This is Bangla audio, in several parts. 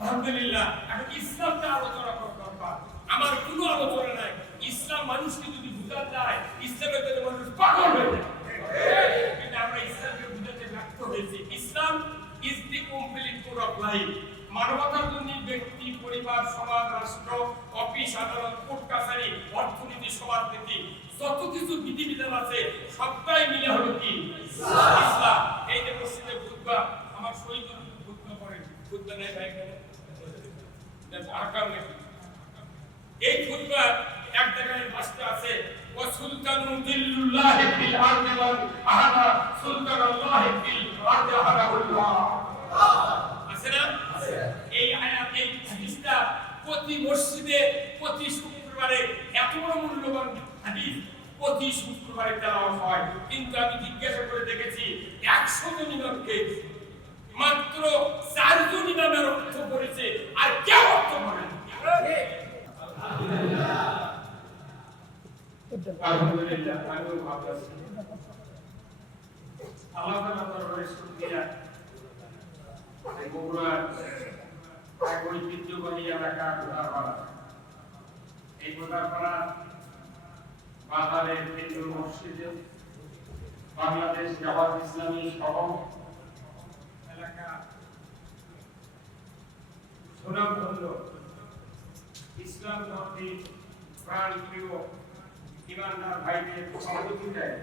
আলহামদুলিল্লাহ। এখন ইসলামটা আলোচনা দরকার। আমার কোনো আলোচনা নাই। ইসলাম মানুষকে যদি বুঝাতে যায়, ইসলামের জন্য মানুষ পাগল হয়ে যায়। কিন্তু আমরা ইসলামকে বুঝাতে ব্যর্থ হয়েছি। Islam is the complete code of life. মানবতার জন্য ব্যক্তি, পরিবার, সমাজ, রাষ্ট্র, অফিস, আদালত, কোর্ট কাছারি, অর্থনীতি, সমাজনীতি, যত কিছু বিধিবিধান আছে সবটাই মিলে হলো কি ইসলাম। এই যে মসজিদে খুতবা, আমার শহীদ খুতবা করেন, খুতবা নেই ভাই কেন আকাম নেই। এই খুতবা এক জায়গায় বাসটা আছে, ওয়া সুলতানু দিল্লুল্লাহি ফিল আরদি ওয়াল আহাদা সুলতানুল্লাহি ফিল আরদি আহাদাহুল্লাহ। আছে না? এই আয়াত, এই হাদিসটা প্রতি মসজিদে প্রতি শুক্রবারে, এত বড় মূল্যবান হাদিস প্রতি শুক্রবারে তেলাওয়াত হয়। কিন্তু আমি জিজ্ঞাসা করে দেখেছি 100 জন ইমামকে মাত্র 4 জন ইমামের অর্থ করেছে, আর কেউ অর্থ করে না। আলহামদুলিল্লাহ। আমিও ভাবছি আল্লাহ তাআলা দরবারে শুকরিয়া। এই বগুড়ার এক ঐতিহ্যবাহী এলাকা গোদারপাড়া, এই গোদারপাড়া বাজারের কেন্দ্র মসজিদে বাংলাদেশ জামাত ইসলামী সহ এলাকা সুনামধন্য ইসলাম ধর্মী প্রাণপ্রিয় ইমানদার ভাইদের সহযোগিতায়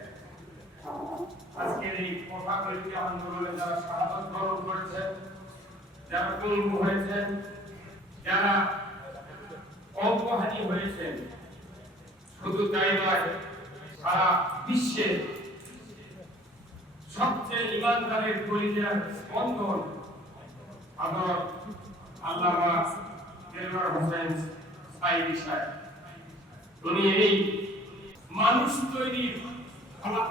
আজকের এই কথাকলিত আন্দোলনে যারা শাহাদাত বরণ করেছেন, যারা পঙ্গু হয়েছেন, যারা অপহানি হয়েছেন, শুধু তাই নয়, সারা বিশ্বে সবচেয়ে ইমানদারের কলিজার স্পন্দন হযরত আল্লামা দেলোয়ার হোসেন সাঈদী সাহেব। উনি এই মানুষ তৈরির ফালা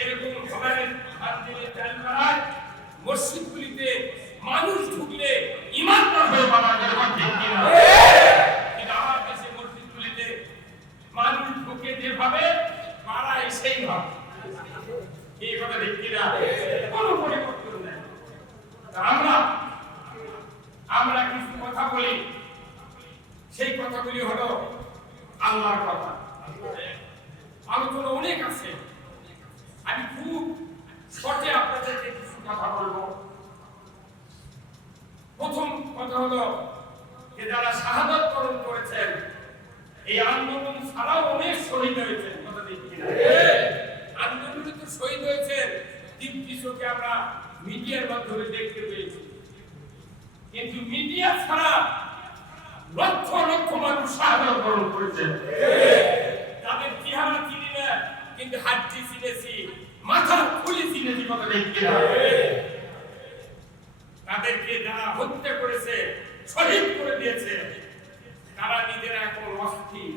এরকম খবরের আন্দোলনে চাল করায় মসজিদগুলিতে মানুষ ঢুকলে ইমানদার হয়ে পাওয়া যায় ঠিক কিনা? কিন্তু আমার কাছে মসজিদগুলিতে মানুষ ঢুকে যেভাবে পাড়ায় সেইভাবে, এই কথা ঠিক কিনা? কোনো পরিবর্তন নেই। আমরা কিছু কথা বলি, সেই কথাগুলি হলো আল্লাহর কথা। আলোচনা অনেক আছে, আমি খুব শর্টে আপনাদেরকে কিছু কথা বলবো। প্রথম কথা হলো যে যারা শাহাদাত বরণ করেছেন, এই আন্দোলন ছাড়াও অনেক শহীদ হয়েছেন, কথা ঠিক কিনা? আন্দোলনে তো শহীদ হয়েছেন, দীপ্তি চোখে আমরা মিডিয়ার মাধ্যমে দেখতে পেয়েছি। কিন্তু মিডিয়া ছাড়া লক্ষ লক্ষ মানুষ শাহাদাত বরণ করেছেন। তাদের চেহারা চিনি না, কিন্তু হাড্ডি চিনেছি, মাথা খুলি চিনেছি, কথা ঠিক কিনা? তাদেরকে যারা হত্যা করেছে, শহীদ করে দিয়েছে, তারা নিজেরা এখন অস্থির।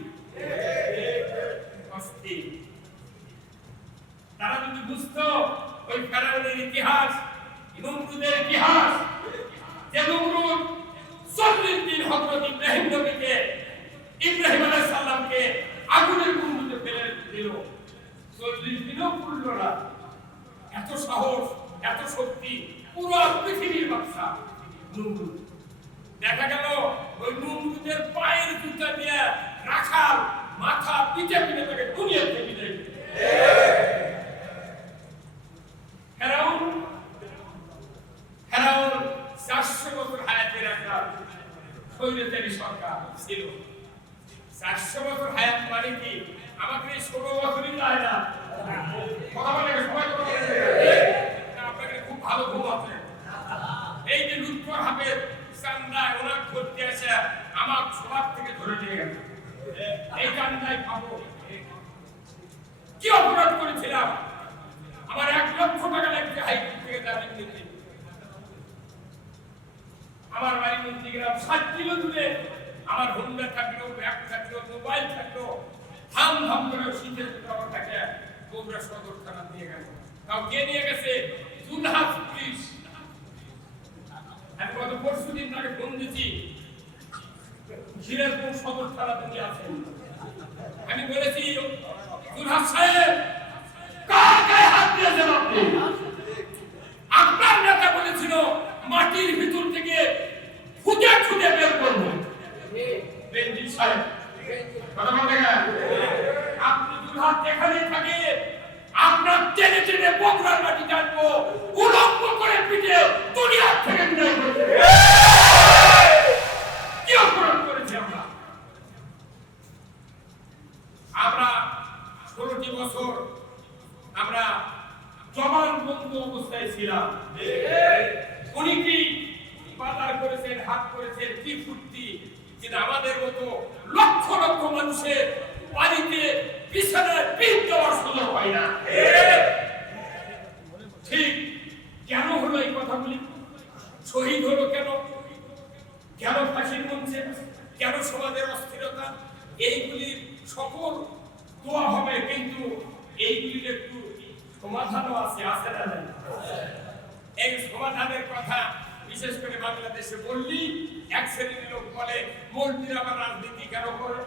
তারা যদি বুঝতো ওই ফেরাউনের ইতিহাস, নমরুদের ইতিহাস, যে নমরুদ 40 দিন হযরত ইব্রাহিম নবীকে, ইব্রাহিম আলাইহিস সালামকে আগুনের কুণ্ডুতে ফেলে দিল, 40 দিনও পুরল না। এত সাহস, এত শক্তি, পুরো পৃথিবীর বাদশা নমরুদ। দেখা গেল ওই নমরুদের পায়ের জুতা দিয়ে রাখাল মাথা পিঠে পিঠে তাকে দুনিয়া থেকে বিদায় দিল। ফেরাউন 400 বছর হায়াতের একটা স্বৈরাচারী সরকার ছিল। 400 বছর হায়াত মানে কি? আমাকে 16 বছরই যায় না। কথা বলে সবাই কথা বলে আপনাকে খুব ভালো ঘুম আছে। এই যে লুৎফর হাফেজ চান্দায় ওনার ধরতে আসে, আমার সবার থেকে ধরে নিয়ে গেল। এই চান্দায় খাবো কি অপরাধ করেছিলাম? আমার 1 লক্ষ টাকা লাগছে হাইকোর্ট থেকে জামিন নিতে। আমার বাড়ি মন্দিরগ্রাম 7 কিলো দূরে, আমার হোন্ডা থাকলো, ব্যাগ থাকলো, মোবাইল থাকলো, ধাম ধাম করে শীতের খবর থাকে বগুড়া সদর থানা দিয়ে গেল। তাও কে নিয়ে গেছে? জুলহাস পুলিশ। আমি গত পরশুদিন তাকে ফোন দিচ্ছি, সিরাজপুর সদর থানা থেকে আছেন। আমি বলেছি, জুলহাস সাহেব কার গায়ে হাত দিয়েছেন আপনি? আপনার যেন মাটির ভিতর থেকে খুঁজে খুঁজে বের করবো। বেঞ্জিল সাহেব কথা বলতে গেলেন, আপনি দুহাত যেখানে থাকে আপনার টেনে টেনে বগুড়ার মাটি টানবো, উলম্ব করে পিঠে দুনিয়ার থেকে বিদায় করবো। কি অপরাধ করেছি আমরা? আমরা 16টি বছর আমরা জবানবন্দি অবস্থায় ছিলাম। উনি কি বাজার করেছেন, হাত করেছেন, কি ফুর্তি, কিন্তু আমাদের মতো লক্ষ লক্ষ মানুষের বাড়িতে বিছানায় পিঠ দেওয়ার সুযোগ হয় না। ঠিক কেন হলো এই কথাগুলি? শহীদ হলো কেন? কেন ফাঁসির মঞ্চে? কেন সমাজের অস্থিরতা? এইগুলির সকল দোয়া হবে, কিন্তু এইগুলির একটু সমাধানও আছে, আছে না? এই সমাধানের কথা বিশেষ করে বাংলাদেশে বললি এক শ্রেণীর লোক বলে মৌলবীরা আবার রাজনীতি কেন করে?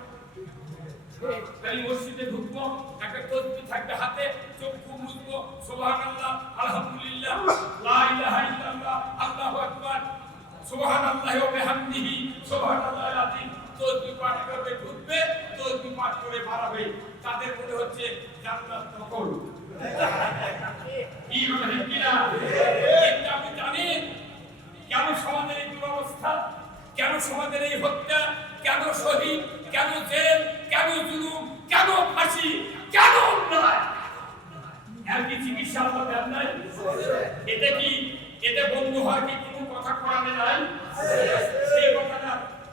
তাই মসজিদে ঢুকবো, একটা তসবিহ থাকবে হাতে, চক্ষু মুছবো, সুবহানাল্লাহ, আলহামদুলিল্লাহ, লা ইলাহা ইল্লাল্লাহ, আল্লাহু আকবার, সুবহানাল্লাহি ওয়া বিহামদিহি, সুবহানাল্লাহিল আযীম, তসবিহ পাঠ করবে, ঢুকবে, তসবিহ পাঠ করে বাড়াবে। তাদের মনে হচ্ছে জান্নাত দখল। কি বলেন কিনা? কিন্তু আপনি জানেন কেন সমাজের এই দুরবস্থা, কেন সমাজের এই হত্যা, কেন শহীদ, কেন জেল, কেন জুলুম, কেন ফাঁসি, কেন অন্যায়? এর কি চিকিৎসা আল্লাহ দেন নাই? এটা কি এতে বন্ধ হওয়ার কি কোনো কথা কোরআনে নাই? সেই কথাটা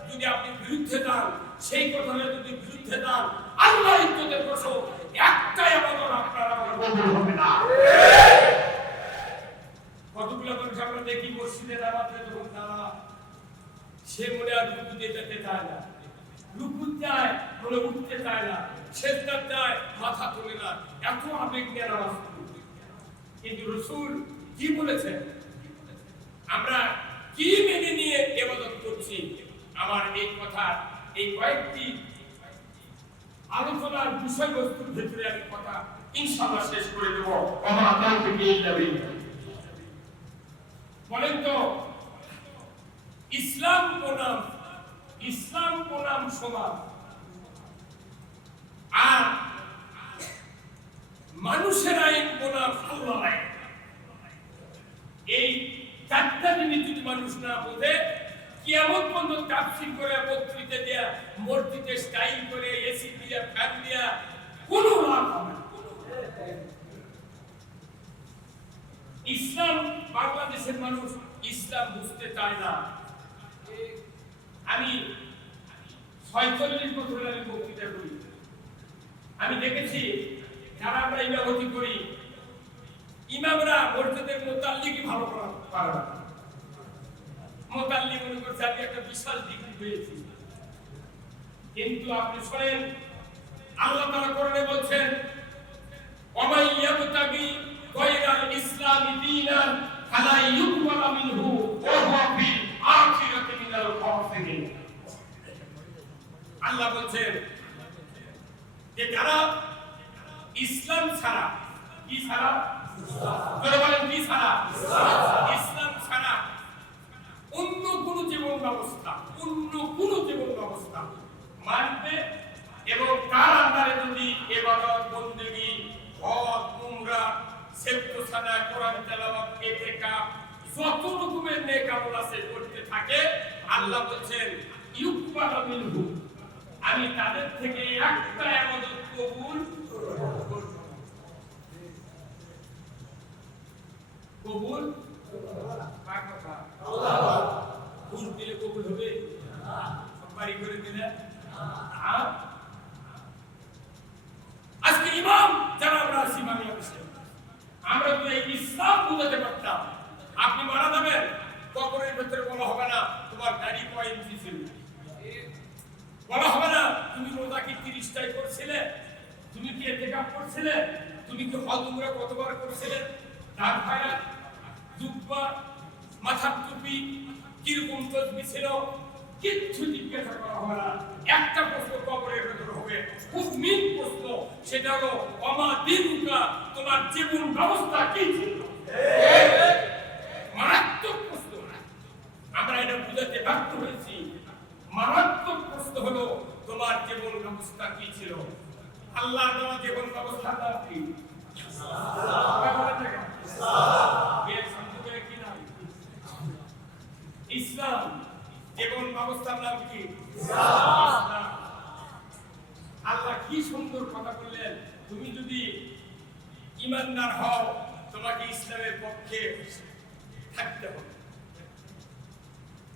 যদি আপনি বিরুদ্ধে যান, সেই কথাটা যদি বিরুদ্ধে যান, আল্লাহ ইজ্জতের কসম একটাই আবাদত আপনার আমার কবুল হবে না। কতগুলো মানুষ আমরা দেখি মসজিদে নামাজে যখন তারা সে মনে আর রুকুতে যেতে চায় না, রুকু চায় বলে উঠতে চায় না, সেজদা চায় মাথা তোলে না, এত আবেগ নিয়ে নামাজ পড়ে। কিন্তু রাসূল কি বলেছেন, আমরা কি মেনে নিয়ে ইবাদত করছি? আমার এই কথা, এই কয়েকটি আলোচনার বিষয়বস্তুর ভিতরে আমি কথা ইনশাআল্লাহ শেষ করে দেব। আমার তাওফিক ইল্লাহি। বলেন তো ইসলাম বনাম, ইসলাম বনাম সমাজ আর মানুষের আইন বনাম আল্লাহর আইন, এই চারটা জিনিস যদি মানুষ না বোঝে, কিয়ামত পর্যন্ত তাফসীর করে বক্তৃতা দেয়া, মসজিদে স্টাইল করে এসি দিয়া ফ্যান দিয়া কোনো লাভ হবে না। ইসলাম, বাংলাদেশের মানুষ ইসলাম বুঝতে চায় না। আমি 46 বছর আমি বক্তৃতা করি, আমি দেখেছি যারা আমরা ইমামতি করি, ইমামরা মসজিদের মুতাল্লিকি ভালো পারে না। মুতাল্লি মনে করছে আমি একটা বিশাল ডিগ্রি পেয়েছি, কিন্তু আপনি শোনেন আল্লাহ তাআলা কোরআনে বলছেন ওয়ামাই ইয়াবতাগি গায়রাল ইসলামি দীনান ফালা ইউকবালা মিনহু ওয়া হুয়া ফিল আখিরাতি মিনাল খাসিরিন। আল্লাহ বলছেন যে যারা ইসলাম ছাড়া, কি ছাড়া? যারা বলেন কি ছাড়া? ইসলাম ছাড়া অন্য কোন জীবন ব্যবস্থা, অন্য কোন জীবন ব্যবস্থা মানবে এবং তার আন্ডারে যদি ইবাদত, বন্দেগী, হজ, উমরা, সেবতসানা, কোরআন তেলাওয়াত, ইতিকাফ, যত রকমের নেক আমল আছে করতে থাকে, আল্লাহ বলেন ইউকবালা মিনহু, আমি তাদের থেকে একটা ইবাদত কবুল করব। কবুল কার কথা? আল্লাহ। ঘুষ দিলে কবুল হবে? সবাই করে দিলে না। আজকে ইমাম যারা আমরা আছি বাংলাদেশে, আমরা যদি এই ইসলাম বুঝাতে পারতাম, আপনি মারা যাবেন, কবরের ভেতরে বলা হবে না তোমার দাড়ি কয় ইঞ্চি ছিল, বলা হবে না তুমি রোজা কি 30টাই করছিলে, তুমি কি ইতিকাফ করছিলে, তুমি কি হজ উমরা কতবার করছিলে, তার ভাইরা জুব্বা, মাথার টুপি কিরকম তসবিহ ছিল, কিচ্ছু জিজ্ঞাসা করা হবে না। একটা প্রশ্ন কবরের ভেতরে হবে, খুব মেইন প্রশ্ন, সেটা হলো ওমা দিনুকা, তোমার জীবন ব্যবস্থা কি ছিল? মারাত্মক জীবন ব্যবস্থার নাম কি? ইসলাম জীবন ব্যবস্থার নাম কি? ইসলাম। আল্লাহ কি সুন্দর কথা বললেন, তুমি যদি ইমানদার হও তোমাকে ইসলামের পক্ষে থাকতে হবে।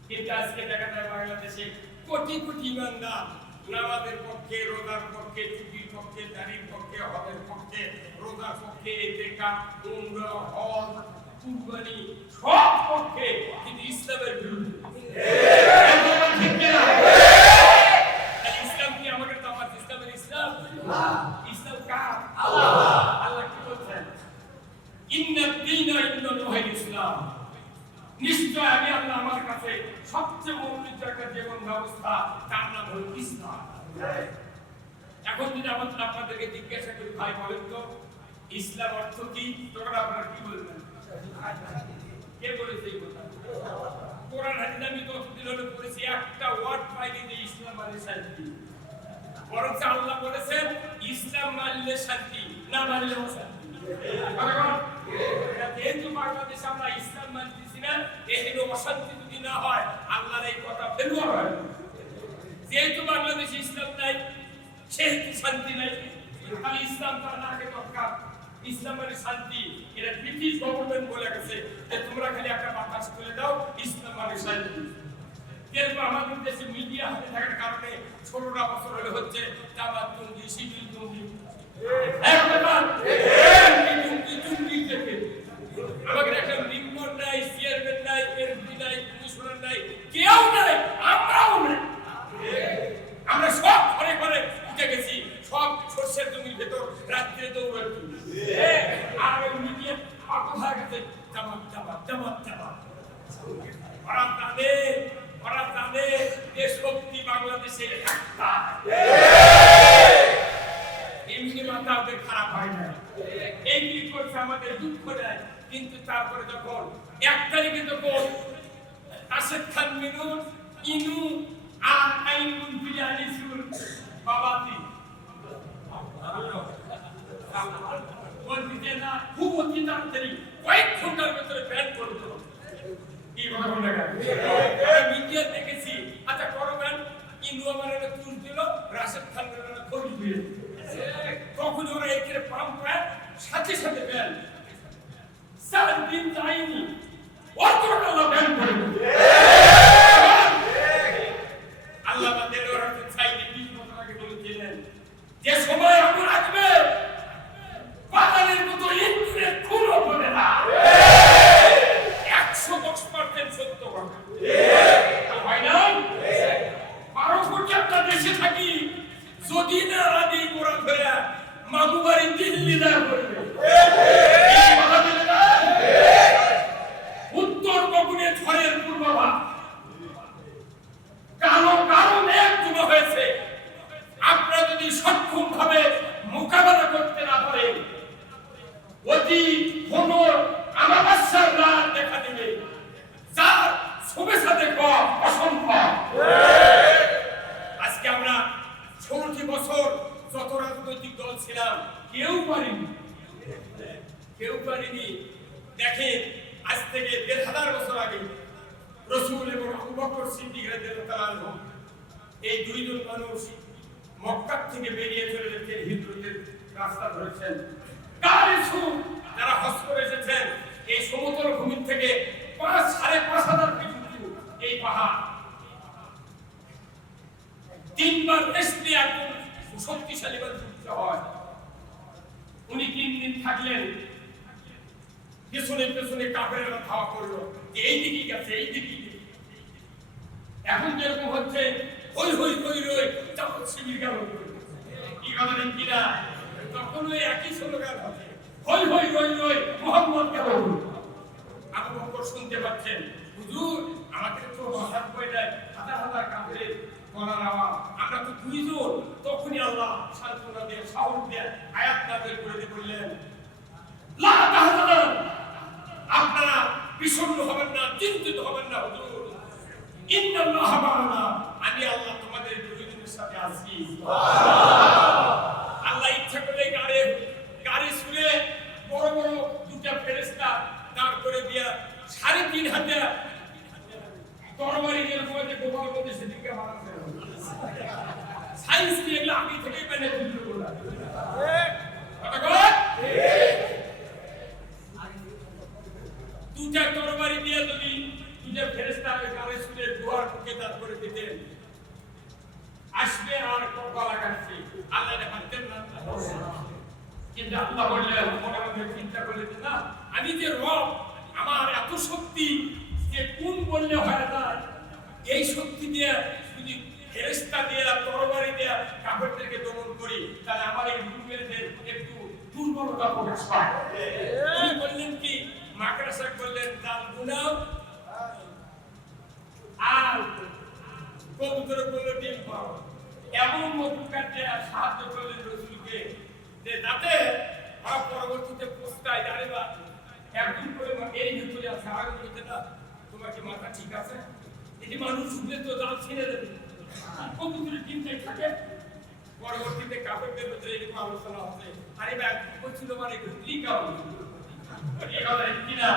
কিন্তু আজকে দেখা যায় বাংলাদেশে কোটি কোটি ইমানদার নামাজের পক্ষে, রোজার পক্ষে, চুক্তির পক্ষে, দাড়ির পক্ষে, হজের পক্ষে, রোজার পক্ষে, ইতিকাফ, উমরা, হজ, কুরবানি সব পক্ষে, কিন্তু ইসলামের বিরুদ্ধে। ইসলাম কি আমাদের দাওয়াত? ইসলামের ইসলাম ইসলাম কার? আল্লাহ কি বলছেন? ইন্নাদ দীনা ইনদাল্লাহিল ইসলাম। নিশ্চয় আমি আল্লাহ আমার কাছে সবচেয়ে মনোনীত একটা জীবন ব্যবস্থা, তার নাম হলো ইসলাম। এখন যদি আপনাদেরকে জিজ্ঞাসা করি, ভাই বলেন তো ইসলাম অর্থ কি? তখন আপনারা কি বলবেন? কে বলেছে এই কথা? কোরআন হাদিস আমি ততদিন হলো পড়েছি, একটা ওয়ার্ড পাইনি যে ইসলাম মানে শান্তি। বরং আল্লাহ বলেছেন ইসলাম মানলে শান্তি, না মানলে অশান্তি। যেহেতু বাংলাদেশে আমরা ইসলাম মানতেছি না, এখানে অশান্তি যদি না হয় আল্লাহর এই কথা ফেলুয়া হয়। যেহেতু বাংলাদেশে ইসলাম নাই সেহেতু শান্তি নাই। খালি ইসলাম তার নাকে দরকার, ইসলাম মানে শান্তি। এটা ব্রিটিশ গভর্নমেন্ট বলে গেছে যে তোমরা খালি একটা বাতাস করে দাও, ইসলাম মানে শান্তি। কিন্তু আমাদের দেশে মিডিয়া হাতে থাকার কারণে 16টা বছর হলে হচ্ছে জামাত জঙ্গি, শিবির জঙ্গি, আমাদের একটা মেম্বার নাই, চেয়ারম্যান নাই, এমপি নাই, কমিশনার নাই, কেউ নাই, আমরাও নাই। আমরা সব ঘরে ঘরে উঠে গেছি, সব সর্ষের জমির ভেতর রাত্রে দৌড়াচ্ছি। আর ওই মিডিয়া কথা গেছে জামাত জামাত জামাত জামাত। ওরা জানে যে শক্তি বাংলাদেশে একটা। এমনি মাথা ওদের খারাপ হয় না, এই কি করছে আমাদের দুঃখ দেয়। কিন্তু তারপরে যখন 1 তারিখে যখন রাশেদ খান মিনু ইনু আর আইনুল বিয়ানিসুর বাবাতি বলতে না খুব অতি তাড়াতাড়ি কয়েক ঘন্টার ভিতরে ব্যান করে দিল। কি কথা বলে গেছে? মিডিয়া দেখেছি, আচ্ছা করো ব্যান, ইনু আমার একটা তুল দিল, রাশেদ খান একটা খোঁজ দিল, তখন ওরা একের পাম্প সাথে সাথে ব্যান। 4 দিন যায়নি আল্লাহ ব্যান করে দিল। আল্লাহ আমাদের ওরা চাইলে 20 বছর আগে বলেছিলেন যে সময় আগুন আসবে বাঙালির মতো ইন্দ্রের খুন হবে না। 110% সত্য কথা। হয় না? 12 কোটি একটা দেশে থাকি, যদি না আদি কোরআন ধরে মামু বাড়ি দিল্লি না করবে, উত্তর বগুড়ে ঝড়ের পূর্বাভাস, কালো কালো মেঘ জমা হয়েছে। আপনারা যদি সক্ষম ভাবে মোকাবেলা করতে না পারেন, অতি ঘন আমাবস্যার রাত দেখা দেবে, যার শুভেচ্ছা দেখো অসম্ভব। আজকে আমরা 16টি বছর যত রাজনৈতিক দল ছিলাম কেউ পারিনি। দেখেন আজ থেকে 1500 বছর আগে রাসূল এবং আবু বকর সিদ্দিক রাদিয়াল্লাহু তাআলা এই দুইজন মানুষ মক্কা থেকে বেরিয়ে চলে যেতেন, হিজরতের রাস্তা ধরেছেন। যারা হজ করে এসেছেন এই সমতল ভূমি থেকে 5,500 ফিট উঁচু এই পাহাড়, 3 বার রেস্টে একদম শক্তিশালী ভাবে উঠতে হয়। উনি 3 দিন থাকলেন, পেছনে পেছনে কাফেররা ধাওয়া করলো, এই দিকে গেছে, এই দিকে। এখন যেরকম হচ্ছে হই হই হই রই জামাত শিবির গেল, কি কথা নেই কিনা? তখন ওই একই স্লোগান হবে, হই হই রই রই মুহাম্মদ গেল। আবু বকর শুনতে পাচ্ছেন, হুজুর আমাদের তো হঠাৎ করে দেয় হাজার হাজার কাফের গলার আওয়াজ, আমরা তো 2 জন। তখনই আল্লাহ সান্ত্বনা দিয়ে সাহস দিয়ে আয়াত নাযিল করে দিয়ে বললেন, লা তাহজান, আপনারা বিষণ্ণ হবেন না, চিন্তিত হবেন না হুজুর, ইন্নাল্লাহ মা'ানা, আমি আল্লাহ তোমাদের দুজনের সাথে আছি। সুবহানাল্লাহ। আল্লাহ ইচ্ছা করলে তিন হাতে তরবারি দিয়ে কোয়াতে গোপাল মধ্যে সেদিকে মারছে সায়েন্স দিয়ে এগুলো আগে থেকেই মেনে তুলতে বলা দুটা তরবারি দিয়ে যদি দুটা ফেরেশতাকে কানে শুনে দুয়ার মুখে দাঁড় করে দিতেন আসবে আর কপাল আগাচ্ছে আল্লাহ এটা পারতেন না কিন্তু আল্লাহ বললেন মনে মনে চিন্তা করলেন না আমি যে রব আমার এত শক্তি যে কোন বললে হয় না এই শক্তি দিয়ে যদি ফেরেশতা দিয়ে তরবারি দিয়ে কাফেরদেরকে দমন করি তাহলে আমার এই মুমিনদের একটু দুর্বলতা প্রকাশ পায় তিনি বললেন কি মাকড়সা বললেন তাল গুনাহ আর কবুতর বলল ডিম পাও এমন মধুকাটে সাহায্য করলেন রাসূলকে যে যাতে আর পরবর্তীতে পোস্টায় আরে বা একদিন করে এই ভিতরে আছে আর বলতে না তোমার কি মাথা ঠিক আছে এই মানুষ উঠলে তো জাল ছিঁড়ে দেবে কবুতরের ডিমটাই থাকে পরবর্তীতে কাফেরদের ভিতরে এরকম আলোচনা হচ্ছে আরে বা বলছিল মানে কি কারণ এই কথা কিনা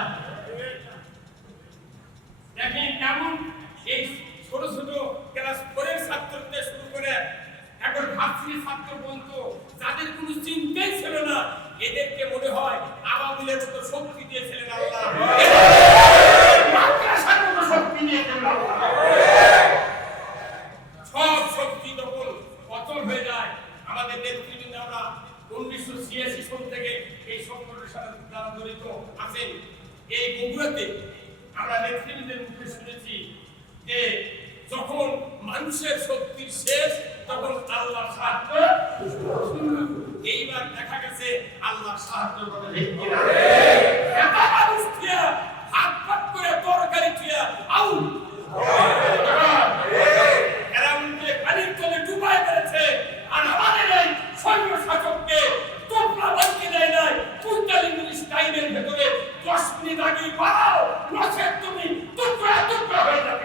দেখেন কেমন এই ছোট ছোট ক্লাস 4 এর ছাত্রদের শুরু করে এখন ভার্সিটির ছাত্র পর্যন্ত যাদের কোনো চিন্তাই ছিল না এদেরকে মনে হয় আবাবিলের মতো শক্তি দিয়েছিলেন আল্লাহ মাদ্রাসার মতো শক্তি দিয়েছিলেন আল্লাহ সব শক্তি তখন অচল হয়ে যায় আমাদের নেতৃবৃন্দ আমরা 1986 সাল থেকে এই সংগঠনের সাথে যারা জড়িত আছেন এই বগুড়াতে আমরা নেতৃবৃন্দের মুখে শুনেছি যে যখন মানুষের শক্তি শেষ তখন আল্লাহ সাহায্য এইবার দেখা গেছে আল্লাহ সাহায্য করে এটা মানুষ দিয়া হাত পাত করে তরকারি দিয়া আউ এরা উনকে পানির তলে ডুবাই ফেলেছে আর আমাদের এই সৈন্য শাসককে তোমরা বাঁচতে দেয় নাই 45 মিনিট টাইমের ভেতরে 10 মিনিট আগে পাও নচেত তুমি টুকরা টুকরা হয়ে যাবে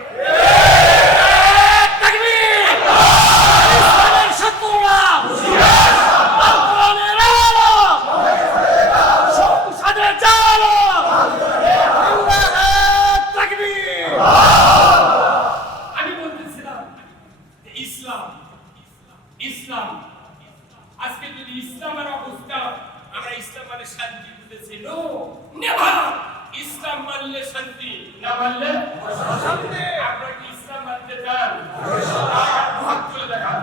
ইসলাম আজকে যদি ইসলামের অবস্থা আমরা ইসলাম মানে শান্তি বুঝেছি নো নেভার ইসলাম মানলে শান্তি না মানলে অশান্তি আমরা কি ইসলাম মানতে চান হাত তুলে দেখান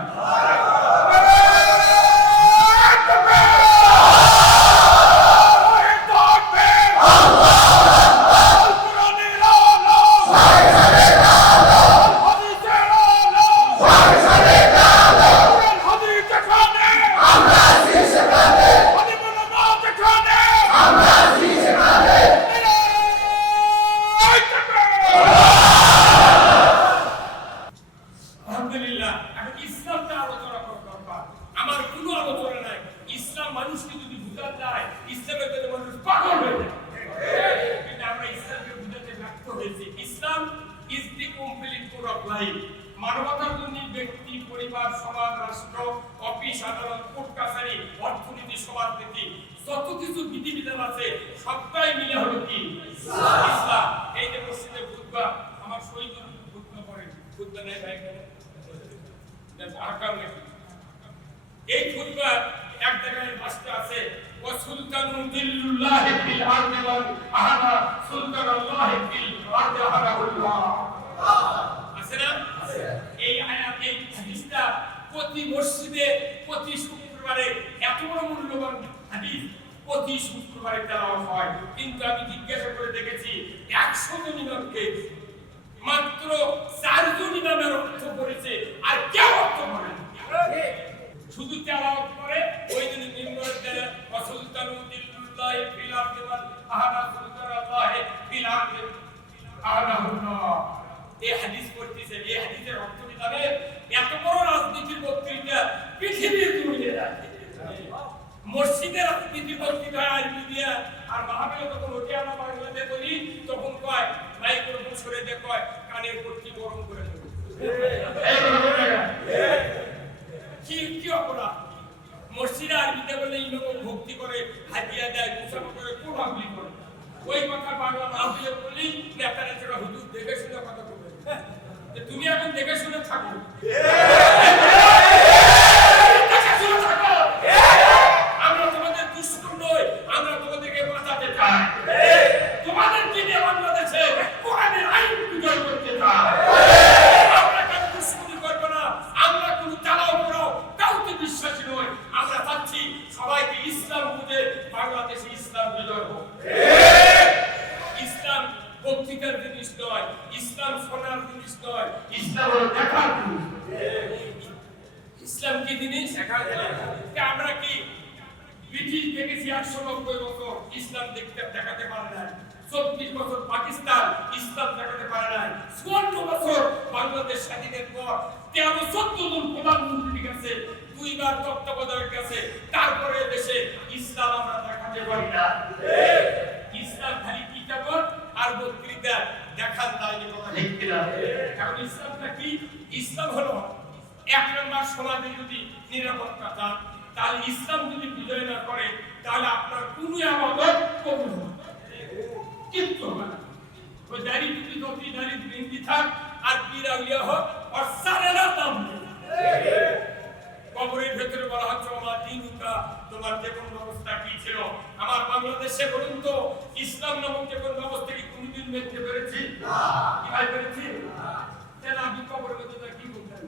মানবতার জন্য ব্যক্তি পরিবার সমাজ রাষ্ট্র অফিস আদালত কোর্ট কাছারি অর্থনীতি সমাজনীতি যত কিছু বিধিবিধান আছে সবটাই মিলে হলো কি ইসলাম এই যে মসজিদে খুতবা আমার শহীদ খুতবা পড়ে খুতবা নেই ভাই আকার নাকি এই খুতবা এক জায়গায় বাসতে আছে ওয়া সুলতানুল দিল্লাহ ফিল আরদি ওয়াল আহাদা সুলতানুল্লাহ ফিল আরদি আহাদাহুল্লাহ আছে না এই আয়াত এই হাদিসটা প্রতি মসজিদে প্রতি শুক্রবারে এত বড় মূল্যবান হাদিস প্রতি শুক্রবারে তেলাওয়াত হয় কিন্তু আমি জিজ্ঞাসা করে দেখেছি 100 জন ইমামকে মাত্র 4 জন ইমামের অর্থ করেছে আর কেউ অর্থ করে শুধু তেলাওয়াত করে ওই দিন মিম্বরে দেয় সুলতানুল্লাহ ফিল আরদি ওয়াল আহাদা সুলতানুল্লাহ ফিল আরদি আহাদাহুল্লাহ এই হাদিস পড়তেছে এই হাদিসের অর্থ কি জানেন এত বড় রাজনীতির বক্তৃতা পৃথিবীর জমিনে রাখে মসজিদের রাজনীতির বক্তৃতা আর মিডিয়া আর মাহফিলে যখন ওঠে আমরা বাংলাতে বলি তখন কয় মাইক্রোফোন সরে দিয়ে কয় কানের পট্টি গরম করে দেব কি কি অপরাধ মসজিদে আরবিতে বলে ইমাম ভক্তি করে হাদিয়া দেয় মুসাফা করে কোরআন করে ওই কথা বাংলা মাহফিলে বলি নেতারা ছোট হুজুর দেখে শুনে কথা বলবে তুমি এখন দেখে শুনে থাকো আমরা তোমাদের দুশ্মন নই আমরা তোমাদেরকে বাঁচাতে চাই তোমাদের দিনে বাংলাদেশে কোরআনের আইন বিজয় করতে চাই আমরা কারো দুশ্মনী করবো না আমরা কোনো চালাও করাও কাউকে বিশ্বাসী নই আমরা চাচ্ছি সবাইকে ইসলাম বুঝে বাংলাদেশে ইসলাম বিজয় হোক ইসলাম বক্তৃতার জিনিস নয় ইসলাম শোনার জিনিস নয় ইসলাম হলো দেখার জিনিস ইসলাম কি জিনিস আমরা কি ব্রিটিশ দেখেছি 190 বছর ইসলাম দেখাতে পারে না 24 বছর পাকিস্তান ইসলাম দেখাতে পারে না 54 বছর বাংলাদেশ স্বাধীনের পর 13-14 জন প্রধানমন্ত্রীর কাছে দুইবার তত্ত্বাবধায়ক কাছে তারপরে দেশে ইসলাম আমরা দেখাতে পারি না ইসলাম খালি কিতাবত আর বক্তৃতা দেখার দায়িত্ব কথা ঠিক কিনা কারণ ইসলামটা কি ইসলাম হলো এক নম্বর সমাজে যদি নিরাপত্তা চান তাহলে ইসলাম যদি বিজয় না করে তাহলে আপনার কোনো ইবাদত কবুল হবে না কিন্তু হবে না ওই দাড়ি টুপি ধুতি দাড়ি বিন্দি থাক আর পীরাউলিয়া হোক আর সারেরা দাম কবরের ভেতরে বলা হচ্ছে আমার দিনুকা তোমার জীবন ব্যবস্থা কি ছিল আমার বাংলাদেশে বলুন তো ইসলাম নামক জীবন ব্যবস্থা কি কোনদিন মেনতে পেরেছি না কি ভাই পেরেছি না তাহলে আপনি কবরের ভেতরে কি বলতেন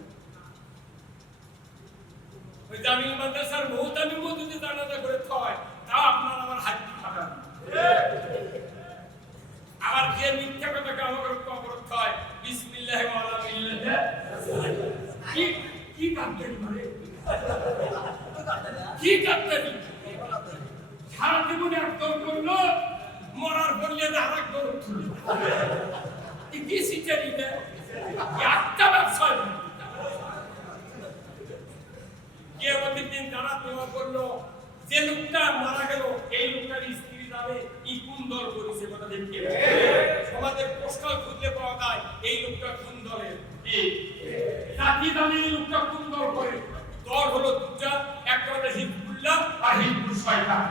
ওই জামিল মাদ্রাসার মুহতামিম যদি জানাজা করে হয় তা আপনার আমার হাত খাবেন আবার যে মিথ্যা কথা আমাদের কবর হয় বিসমিল্লাহি ওয়া আলা মিল্লাতি কি কাটতেন মানে কি কাটতেন সারা জীবনে একদম করলো মরার পড়লে আর একদম তুলল কি সিচারি দেয় একটা ব্যবসা কিয়ামতের দিন যারা দোয়া করলো যে লোকটা মারা গেল এই লোকটার স্ত্রী নামে ই কোন দল করেছে কথা দেখতে সমাজের পোস্টাল খুঁজলে পাওয়া যায় এই লোকটা কোন দলের জাতি জানে এই লোকটা কোন দল করে দল হলো দুটা একটা হলো হিজবুল্লাহ আর হিজবুল শয়তান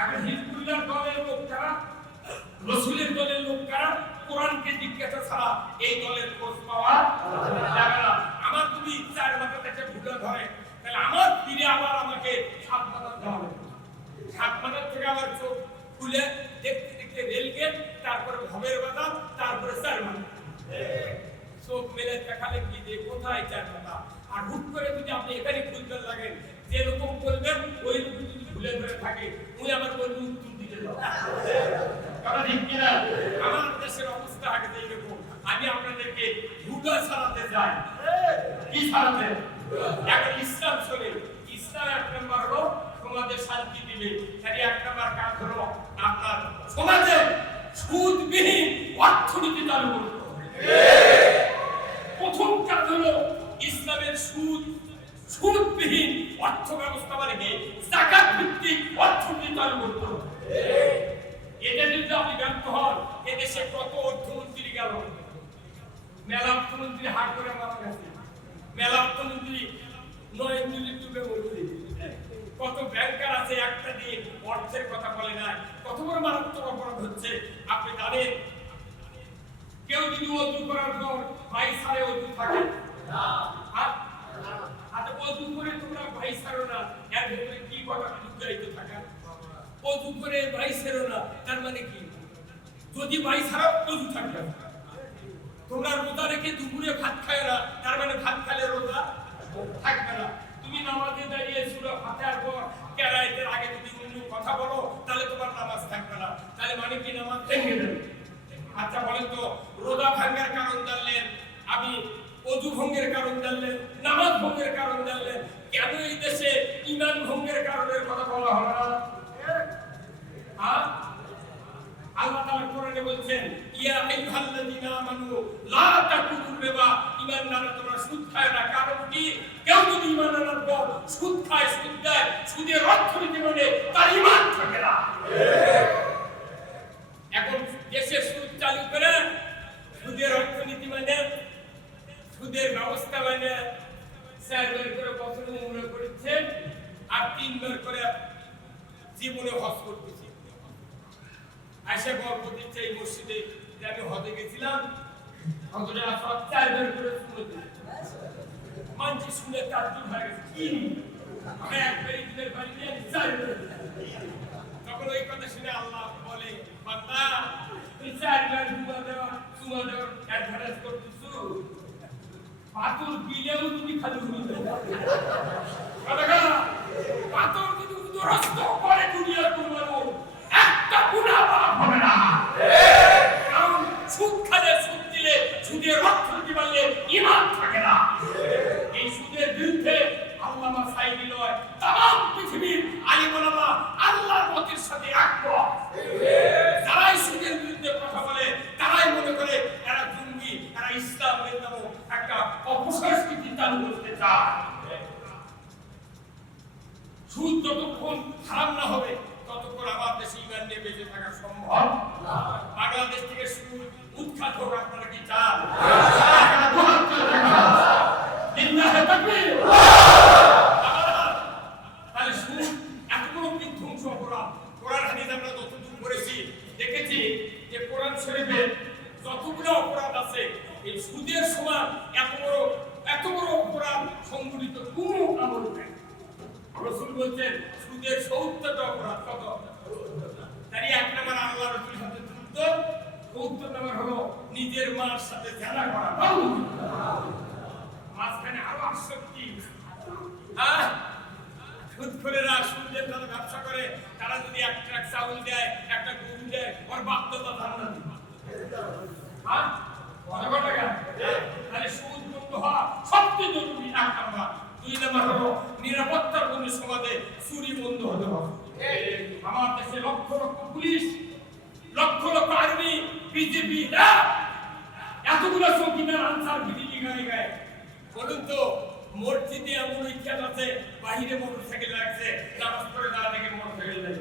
এখন হিজবুল্লাহর দলের লোক কারা রাসূলের দলের লোক কারা কোরআনকে জিজ্ঞাসা ছাড়া এই দলের খোঁজ পাওয়া যাবে না আমার তুমি চার মাথা থেকে ভুলে ধরে তাহলে আমার ফিরে আবার আমাকে সাত মাথা ধরে সাত মাথার থেকে আবার চোখ খুলে দেখতে দেখতে রেলগেট তারপরে ভবের বাদাম তারপরে চার মাথা চোখ মেলে দেখালে কি যে কোথায় চার মাথা আর হুট করে যদি আপনি এখানে খুলবেন লাগেন যে রকম করবেন ওই রকম যদি ভুলে ধরে থাকে উনি আমার বলবো উত্তর দিতে যাও কথা ঠিক কিনা আমার দেশের অবস্থা আগে এইরকম আমি আপনাদেরকে ভুগা ছাড়াতে চাই কি ছাড়াতে এখন ইসলাম শোনে ইসলাম এক নম্বর হলো সমাজে শান্তি দিবে তাই এক নম্বর কাজ হলো আপনার সমাজে সুদবিহীন অর্থনীতি চালু করতে হবে প্রথম কাজ হলো ইসলামের সুদবিহীন অর্থ ব্যবস্থা মানে কি যাকাত ভিত্তিক অর্থনীতি চালু করতে হবে এটা যদি আপনি ব্যর্থ হন এদেশে কত অর্থমন্ত্রী গেল মেলা অর্থমন্ত্রী হাট করে মারা গেছে মেলা অর্থমন্ত্রী নরেন্দ্র ডুবে মরছে কত ব্যাংকার আছে একটা দিন অর্থের কথা বলে না কত বড় মারাত্মক অপরাধ হচ্ছে আপনি জানেন কেউ যদি ওযু করার পর ভাই সারে ওযু থাকে না আর ওযু করে তোমরা ভাই সারো না এর ভিতরে কি কথা লুকায়িত থাকে ওযু করে ভাই সারো না তার মানে কি যদি ভাই সারো ওযু থাকবে তোমরা রোজা রেখে দুপুরে ভাত খায় না তার মানে ভাত খেলে রোজা থাকবে না তুমি নামাজে দাঁড়িয়ে সূরা ফাতিহার পর কেরায়েতের আগে যদি অন্য কথা বলো তাহলে তোমার নামাজ থাকবে না তাহলে মানে কি নামাজ ভেঙে যাবে আচ্ছা বলেন তো রোজা ভাঙার কারণ জানলেন আমি ওযু ভঙ্গের কারণ জানলেন নামাজ ভঙ্গের কারণ জানলেন কেন এই দেশে ঈমান ভঙ্গের কারণের কথা বলা হলো না হ্যাঁ আল্লাহ তাআলা কোরআনে বলছেন ইয়া আইয়ুহাল্লাযীনা আমানু লা তাকুলু রিবা ঈমানদাররা তোমরা সুদ খায় না কারণ কি কেউ যদি ঈমান আনার পর সুদ খায় সুদ দেয় সুদের অর্থনীতি মানে তার ঈমান থাকে না এখন দেশে সুদ চালু করে সুদের অর্থনীতি মানে সুদের ব্যবস্থা মানে 4 বার করে বছরে উমরা করছে আর 3 বার করে জীবনে হজ করতেছে আশা এসে গল্প দিচ্ছে এই মসজিদে যে আমি হজে গেছিলাম, হজরে আসওয়াদ 4 বার করে সুন্নত মানছি, শুনে তাজ্জুব হয়ে গেছে, কি আমি একবার ঈদের বাড়ি নিয়ে 4 বার। তখন ওই কথা শুনে আল্লাহ বলে, বান্দা তুই 4 বার সুমা দেওয়ার অ্যাডভান্স করতেছো, পাথর দিলেও তুমি খালি শুনতে পাথর যদি উদরস্ত করে দুনিয়ার কোনো মানুষ একটা গুনাহ মাফ হবে না। কারণ সুদ খালে, সুদ দিলে, সুদের অর্থনীতি বাড়লে ঈমান থাকে না। এই সুদের বিরুদ্ধে আল্লামা সাইদি লয় তাম পৃথিবীর আলিম ওলামা আল্লাহর মতের সাথে একমত। যারাই সুদের বিরুদ্ধে কথা বলে তারাই মনে করে এরা জঙ্গি, এরা ইসলামের নামে একটা অপসংস্কৃতি চালু করতে চায়। সুদ যতক্ষণ হারাম না হবে ততক্ষণ আমার দেশে ঈমান নিয়ে বেঁচে থাকা সম্ভব না। বাংলাদেশ থেকে সুদ উৎখাত হোক, আপনারা কি চান? লিল্লাহি তাকবীর। তাহলে সুদ এত বড় বিধ্বংসী অপরাধ। কোরআন হাদিস আমরা যতটুকু পড়েছি দেখেছি যে কোরআন শরীফে যতগুলো অপরাধ আছে এই সুদের সমান এত বড় অপরাধ সংঘটিত কোনো আমল নেই। রাসূল বলেন সুদের ৭০টা অপরাধ। কত? তারই এক নাম্বার আল্লাহর রাসূলের সাথে যুদ্ধ, ৭০ নাম্বার হলো নিজের মার সাথে ঝগড়া করা। মাঝখানে আরো ৬৮। সুদখোরেরা সুদের যারা ব্যবসা করে তারা যদি এক ট্রাক চাউল দেয়, একটা গরু দেয়, ওর বাপ দাদা ধান না দিবে। তাহলে সুদ মুক্ত হওয়া সবচেয়ে জরুরি এক নাম্বার। 2 নাম্বার হলো নিরাপত্তার জন্য সমাজে চুরি বন্ধ হতে হবে। আমার দেশে lakh lakh police, lakh lakh army, BJP, এতগুলো চৌকিদার, আনসার, বিজেপি গায়ে গায়ে। বলুন তো মসজিদে এমন ইতিহাস আছে বাহিরে মোটরসাইকেল লাগছে, নামাজ পড়ে দাঁড়া থেকে মোটরসাইকেল নেই।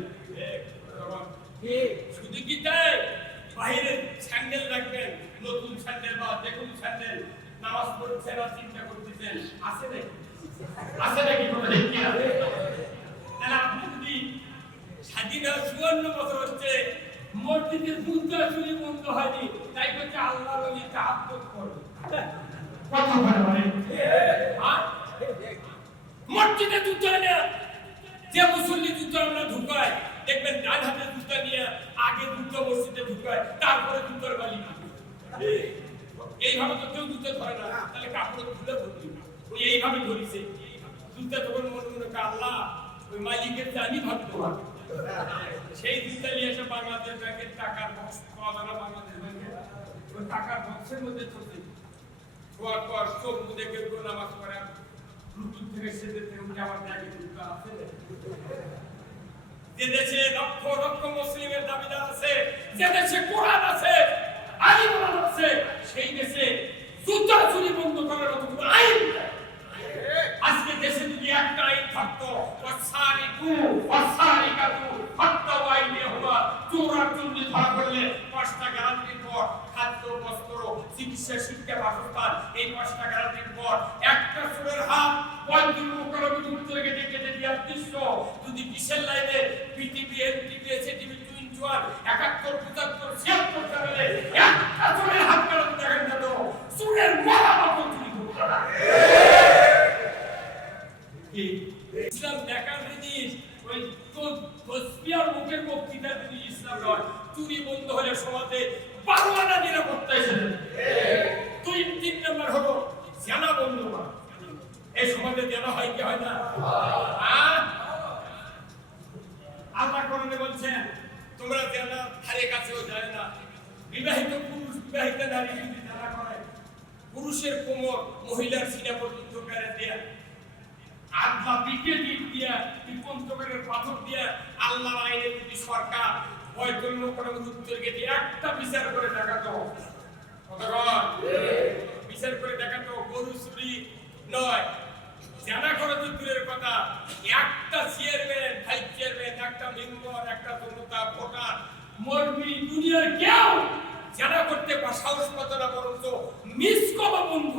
শুধু কি তাই? বাহিরে স্যান্ডেল রাখবেন, নতুন স্যান্ডেল বা যে কোনো স্যান্ডেল, নামাজ পড়ছেন আর চিন্তা করতেছেন, আছে নাকি? আছে নাকি? তাহলে আপনি যদি স্বাধীনতা ৫৪ বছর হচ্ছে মসজিদে জুতা চুরি বন্ধ হয়নি, তাই হচ্ছে আল্লাহর ওলি তাহাজ্জুদ করবে। কত ভালো মানে মসজিদে জুতা না, যে মুসল্লি জুতা আমরা ঢুকায় দেখবেন ডান হাতে জুতা নিয়ে আগে জুতা মসজিদে ঢুকায়, তারপরে জুতার বালি। এইভাবে তো কেউ জুতা ধরে না, তাহলে কাপড় খুলে ধরবি। ওই এইভাবে ধরিছে জুতা, তখন মনে মনে আল্লাহ ওই মালিকের জানি ভাবতে পারবে। সেই জুতা নিয়ে এসে বাংলাদেশ ব্যাংকের টাকার বক্স পাওয়া যায় না, বাংলাদেশ ব্যাংকে ওই টাকার বক্সের মধ্যে চলছে। শোয়ার পর চোখ মুদে কেউ নামাজ পড়ে, রুকু থেকে সেজে থেকে উঠে আবার ব্যাগে জুতা আছে। যে দেশে লক্ষ লক্ষ মুসলিমের দাবিদার আছে, যে দেশে কোরআন আছে, আলিম ওলামা আছে, সেই দেশে জুতা চুরি বন্ধ করার মতো কোনো আইন নেই। আজকে দেশে যদি একটা আইন থাকতো, ওয়াসারিকু ওয়াসারিকাতু ফাত্তাউ আইদিয়াহুমা, চোর আর চুরি ধরা পড়লে ৫টা গ্যারান্টির পর খাদ্য, বস্ত্র, চিকিৎসা, শিক্ষা, বাসস্থান, এই ৫টা গ্যারান্টির পর একটা চোরের হাত পয়দুল মুকাররম উত্তরকে ডেকে দিয়ে দৃশ্য যদি কিসের লাইনে পিটিভি, এনটিভি, এসটিভি, টুইন জোয়ার ৭১, ৭৫, ৭৬ চ্যানেলে একটা চোরের হাত কাটাতে দেখেন না তো চোরের মাথা মতো চুরি করতে না। ইসলাম দেখার জিনিস ওই তসবিহার মুখের বক্তৃতার জিনিস ইসলাম নয়। চুরি বন্ধ হলে সমাজে ১২ আনা নিরাপত্তা এসেছে। ৩ নাম্বার হলো জানা বন্ধ করা। এই সমাজে জানা হয় কি হয় না? আল্লাহ কোরআনে বলছেন তোমরা জানা ধারে কাছেও যায় না। বিবাহিত পুরুষ বিবাহিত নারী যদি জানা করে, পুরুষের কোমর মহিলার সিনা পর্যন্ত কেড়ে দেয়া, আল্লাহ পিঠে দিক দিয়া, পঞ্চগড়ের পাথর দিয়া, আল্লাহর আইনে যদি সরকার বয়তুল মুকাররম উত্তরকে দিয়ে একটা বিচার করে দেখাতো, বিচার করে দেখাতো গরু চুরি নয়, জানা করে তো দূরের কথা, একটা চেয়ারম্যান, ভাইস চেয়ারম্যান, একটা মেম্বার, একটা জনতা ভোটার, মরবি দুনিয়ার কেউ জানা করতে বা সাহস পাত না, বরঞ্চ মিস কবা বন্ধু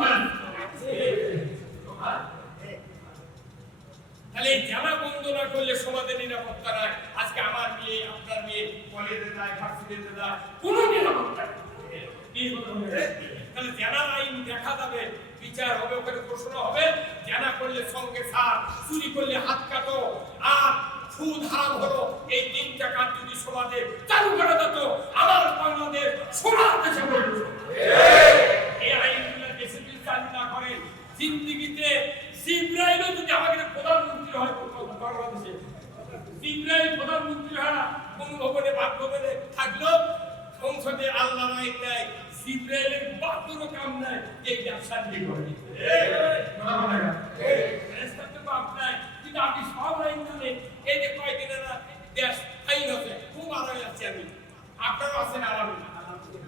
তাহলে জানা বন্ধ না করলে সমাজে নিরাপত্তা নাই। আজকে আমার মেয়ে, আপনার মেয়ে কলেজে যায়, ভার্সিটিতে যায়, তাহলে জানা আইন দেখা যাবে, বিচার হবে, ওখানে ঘোষণা হবে জানা করলে সঙ্গে সার, চুরি করলে হাত কাটো, আর সুদ হারাম হলো। এই তিনটা কাজ যদি সমাজে চালু করা যেত, আমার বাংলাদেশ সোনার দেশে পরিণত হতো। এই আইনগুলো দেশে যদি চালু না করে, জিন্দিগিতে জিব্রাইলও যদি আমাদের প্রধানমন্ত্রী হয় বাংলাদেশে, জিব্রাইল প্রধানমন্ত্রী হয় কোন ভবনে বাসভবনে থাকলো, সংসদে আল্লাহর আইন নাই, জিব্রাইলের বাতুরও কাম নাই এই ব্যবসা দিয়ে করে। কিন্তু আপনি সব আইন জানেন, এই যে কয়েকদিন দেশ আইন আছে, খুব আরামে আছি আমি, আপনারও আছেন আরামে।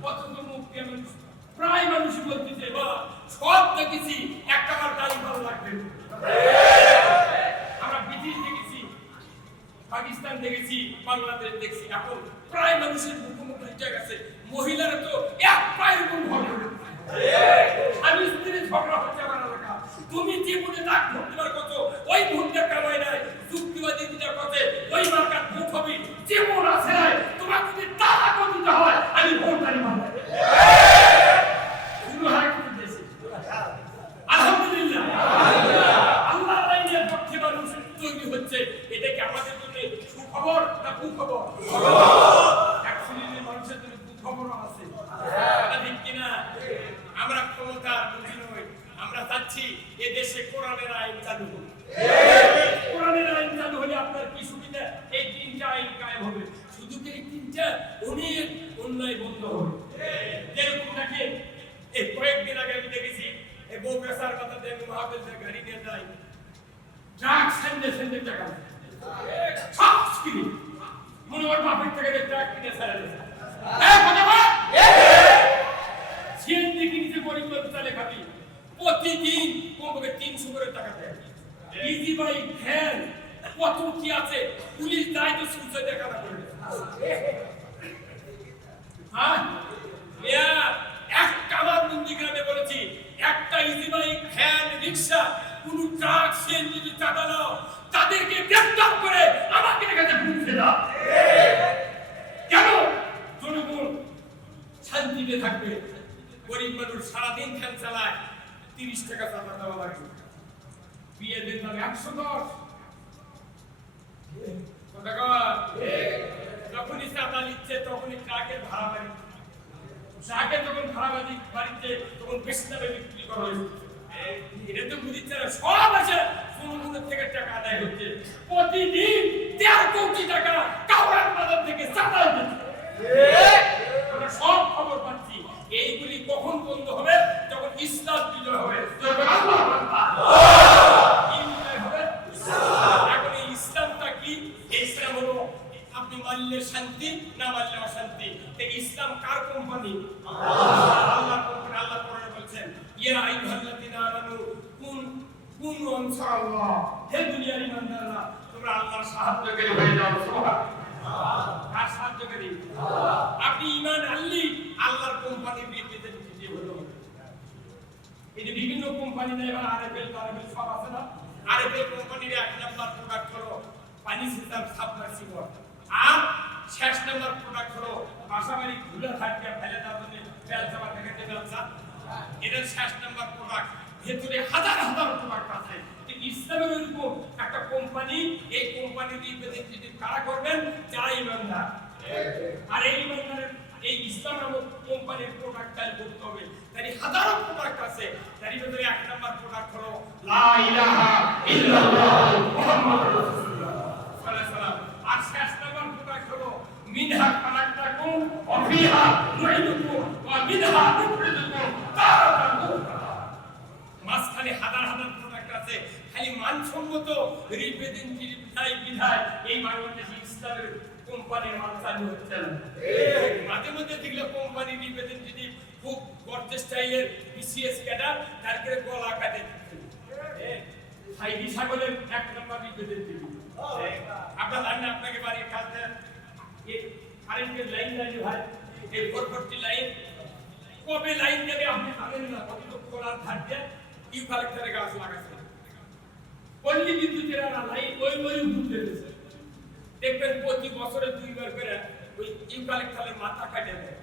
অথচ মুক্তি আমি প্রায় মানুষই বলতেছে, বা সব দেখেছি, একটা আমার দাড়ি ভালো লাগবে। আমরা ব্রিটিশ দেখেছি, পাকিস্তান দেখেছি, বাংলাদেশ দেখছি, এখন প্রায় মানুষের মুখোমুখি হয়ে গেছে। মহিলারা তো এক পায়ের উপর ভর করে, স্বামী স্ত্রীর ঝগড়া হচ্ছে আমার এলাকা। তুমি যে মনে রাখ ভোটবার কত, ওই ভোটটা কামাই নাই, যুক্তিবাদী দিদার কথা, ওই মার্কার ভোট হবে, যে মন আছে নাই, তোমার যদি টাকা কম দিতে হয়, আমি ভোট দাঁড়ি মারব। শুরু হয় কিন্তু দেশে, আলহামদুলিল্লাহ, আল্লাহর আইনের পক্ষে মানুষ তৈরি হচ্ছে। এটা কি আমাদের জন্য সুখবর না কুখবর? এক শ্রেণীর মানুষের জন্য কুখবরও আছে, ঠিক কিনা? আমরা ক্ষমতার বুঝি নই, আমরা চাচ্ছি এ দেশে কোরআনের আইন চালু হোক। কোরআনের আইন চালু হলে আপনার কি সুবিধা? এই তিনটা আইন কায়েম হবে, শুধু কি এই তিনটা, অনেক অন্যায় বন্ধ হবে। যেরকম দেখেন, এই কয়েকদিন আগে আমি দেখেছি, এই বগুড়ার কথা দেখে মহাবেল গাড়ি নিয়ে যায়, ট্রাক সেন্ডে টাকা মনে হয় বাপের থেকে ট্রাক কিনে ছাড়া দিয়েছে। সিএনজি কিনছে, গরিব লোক চালে খাবি, প্রতিদিন কমপক্ষে 300 করে টাকা দেয়। ইজি বাই ভ্যান কত কি আছে, পুলিশ দায় তো সূর্য দেখা না করে। একটা আমার নন্দীগ্রামে বলেছি, একটা ইজি বাই ভ্যান রিক্সা কোন ট্রাক সিএনজি চালানো, তাদেরকে গ্রেফতার করে আমাকে কাছে ঘুরতে দাও। কেন? জনগণ শান্তিতে থাকবে। গরিব মানুষ সারাদিন ফ্যান চালায়, 30 টাকা চাঁদা দেওয়া লাগবে, বিয়েদের দামে 110 যখনই চাঁদা নিচ্ছে তখনই ট্রাকের ভাড়া বাড়ি, ট্রাকের যখন ভাড়া বাড়িতে তখন বেশি দামে বিক্রি করা হয়েছে। এটা তো বুঝিচ্ছে না, সব আছে জনগণের থেকে টাকা আদায় হচ্ছে। প্রতিদিন 13 কোটি টাকা কাউরান বাজার থেকে চাঁদা দিচ্ছে। আমরা সব খবর পাচ্ছি। এইগুলি কখন বন্ধ হবে? যখন ইসলাম বিজয় হবে, যখন আল্লাহ হবে। এখন এই ইসলামটা কি? ইসলাম হলো আপনি মানলে শান্তি, না মানলে অশান্তি। ইসলাম কার কোম্পানি? আল্লাহর কোম্পানি। আল্লাহ কোরআনে বলছেন, ইয়া আইয়ুহাল্লাযীনা আমানু কুনু আনসারাল্লাহ, হে দুনিয়ার ঈমানদাররা, তোমরা আল্লাহর সাহায্যকারী হয়ে যাও। সুবহানাল্লাহ। কার সাহায্যকারী? আপনি ঈমান আনলি আল্লাহর কোম্পানির রিপ্রেজেন্টেটিভ হলো। এই যে বিভিন্ন কোম্পানি না, এবার আরএফএল সব আছে না, আরএফএল কোম্পানির 1 নাম্বার প্রোডাক্ট হলো পানি সিস্টেম সাবমার্সিবল, আর 6 নাম্বার প্রোডাক্ট হলো বাসাবাড়ি ধুলা থাকতে ফেলে দেওয়ার জন্য বেলচাপা থেকে বেলচা। এটা 6 নাম্বার প্রোডাক্ট। ভেতরে হাজার হাজার প্রোডাক্ট আছে। ইসলামের এরকম একটা কোম্পানি, এই কোম্পানির রিপ্রেজেন্টেটিভ কারা করবেন? যারা ইমানদার। আর এই ইমানদারের এই ইসলাম নামক কোম্পানির প্রোডাক্ট চালু করতে হবে। তাই হাজারো প্রোডাক্ট আছে, তারই ভিতরে 1 নাম্বার প্রোডাক্ট হলো লা ইলাহা ইল্লাল্লাহ মুহাম্মাদুর রাসূলুল্লাহ সাল্লাল্লাহু আলাইহি ওয়াসাল্লাম। আর 6 নাম্বার প্রোডাক্ট হলো মিনহা খালাকনাকুম ওয়া ফিহা নুঈদুকুম ওয়া মিনহা নুখরিজুকুম তারাতান উখরা। মাঝখানে হাজার হাজার প্রোডাক্ট আছে, খালি মানসম্মত রিপ্রেজেন্টেটিভ বিধায় এই বাংলাদেশি ইসলামের কোম্পানির মাল চালু হচ্ছে না। মাঝে মধ্যে দেখলে কোম্পানি রিপ্রেজেন্টেটিভ খুব গর্জে স্টাইলের বিসিএস ক্যাডার, তারপরে গলা কাটে হাইডি ছাগলের 1 নাম্বার রিপ্রেজেন্টেটিভ। আপনার জানেন, আপনাকে বাড়ির কাছে এই কারেন্টের লাইন লাইন ভাই, এই 440 লাইন কবে লাইন যাবে আপনি জানেন না। কত কোলার ধারতে ইউক্যালিপটাসের গাছ লাগাছে, পল্লী বিদ্যুতের লাইন ওই ঘুরতে দিয়েছে। দেখবেন প্রতি বছরে 2 বার করে ওই ইউক্যালিপটাসের মাথা কাটে দেয়।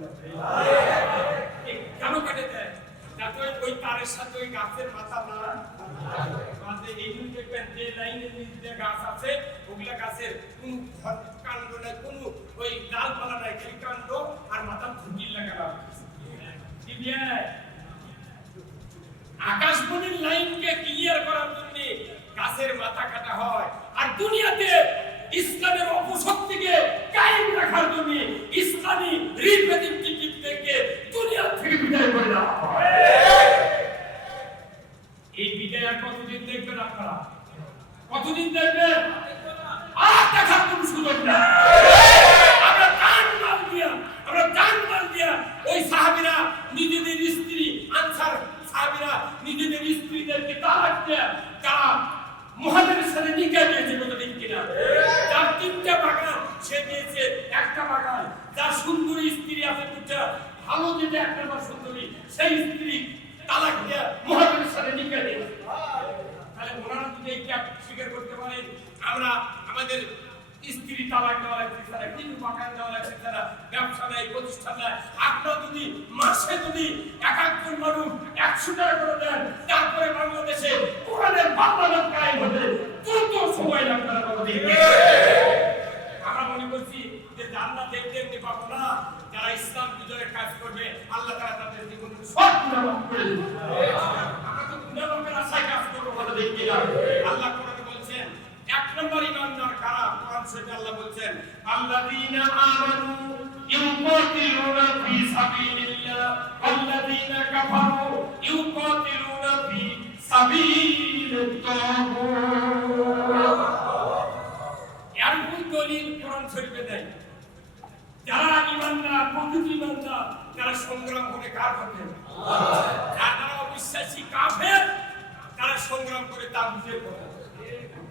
বলে কেন কাটে দেয়? যাতে ওই তারের সাথে ওই গাছের মাথা না বাঁধে। এই জন্য দেখবেন যে লাইনের নিচে গাছ আছে ওগুলা গাছের কোন কাণ্ড নাই, কোন ওই ডালপালা নাই, খালি কাণ্ড আর মাথা ঝুঁকি লাগানো। আকাশবাণীর লাইনকে ক্লিয়ার করার জন্য গাছের মাথা কাটা হয়। আর দুনিয়াতে ইসলামের অপশক্তিকে কায়েম রাখার জন্য ইসলামী রিপ্রেজেন্টেটিভ থেকে দুনিয়া থেকে বিদায় করে দেওয়া হয়। এই বিদায় আর কতদিন দেখবেন আপনারা? কতদিন দেখবেন? আর দেখার কোন সুযোগ নেই। আমরা জান মাল দিয়া ওই সাহাবীরা নিজেদের স্ত্রী আনসার সাহাবীরা নিজেদের স্ত্রীদেরকে তালাক দেয়া, যারা মুহাজিরের সাথে নিকাহ দিয়েছে বলে দিন কিনা, যার 3টা বাগান সে দিয়েছে 1টা বাগান, যার সুন্দরী স্ত্রী আছে 2টা, ভালো যেটা একটা বার সুন্দরী সেই স্ত্রী তালাক দেয়া মুহাজিরের সাথে নিকাহ দিয়েছে। তাহলে ওনারা যদি এইটা স্বীকার করতে পারেন, আমরা আমাদের স্ত্রী তালাক দেওয়া লাগছে তারা, কিন্তু বাগান দেওয়া লাগছে তারা, ব্যবসা নাই, প্রতিষ্ঠান নাই, আপনারা যদি মাসে যদি 1 মানুষ 100 টাকা করে দেন, তারপরে বাংলাদেশে কোরআনের বাংলা কায়েম হতে দ্রুত সময় লাগবে না। আমরা মনে করছি যে জান্নাত দেখতে এমনি পাবো না, যারা ইসলাম বিজয়ের কাজ করবে আল্লাহ তাআলা তাদের জীবনে সব গুনাহ মাফ করে দেবেন। আমরা তো গুনাহ মাফের আশায় কাজ করবো বলে দেখি না। আল্লাহ কোরআনে বলছেন 1 নম্বর ইমানদার কারা? কোরআন শরীফে আল্লাহ বলছেন আল্লাযীনা আমানু ইউকাতিলুনা ফি সাবিলিল্লাহ ওয়াল্লাযীনা কাফারু ইউকাতিলুনা ফি সাবিলিত তাগুত। এর কোন দলিল কোরআন শরীফে দেয়? যারা ইমানদার, প্রকৃত ইমানদার, তারা সংগ্রাম করে কার পক্ষে? যারা অবিশ্বাসী কাফের তারা সংগ্রাম করে তাগুতের পক্ষে।